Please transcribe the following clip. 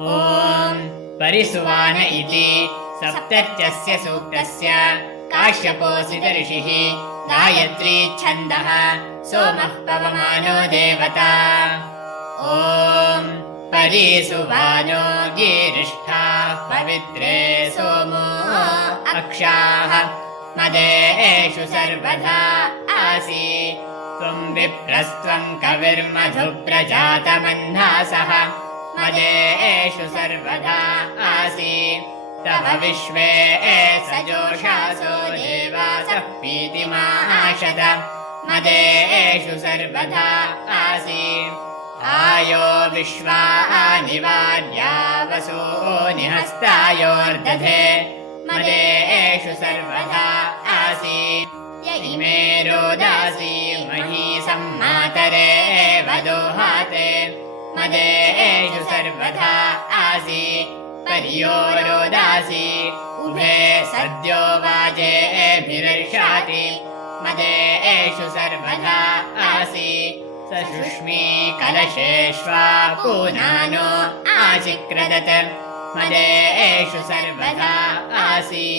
ॐ परिसुवान इति सप्तत्यस्य सूक्तस्य काश्यपोऽसित ऋषिः गायत्री छन्दः सोमः पवमानो देवता। ॐ परिसुवानो गीरिष्ठाः पवित्रे सोमो अक्षाः मदेषु सर्वदा आसि त्वं विप्रस्त्वं कविर्मधुप्रजातमह्नासः मदेषु सर्वदा आसि तव विश्वे सजोषासो देवासः पीतिमाशत मदेषु सर्वदा आसि आयो विश्वानि वार्या वसूनि हस्तायोर्दधे मदेषु सर्वदा आसि इमे रोदासी मही सम्मातरे वदोहाते मदेषु सर्वदा आसि पर्यो रोदासी उभे सद्यो वाजेभिर्षाति मदेषु सर्वदा आसि सशुष्मी कलशेष्वा पूनानो आचिक्रदत् मदेषु सर्वदा आसि।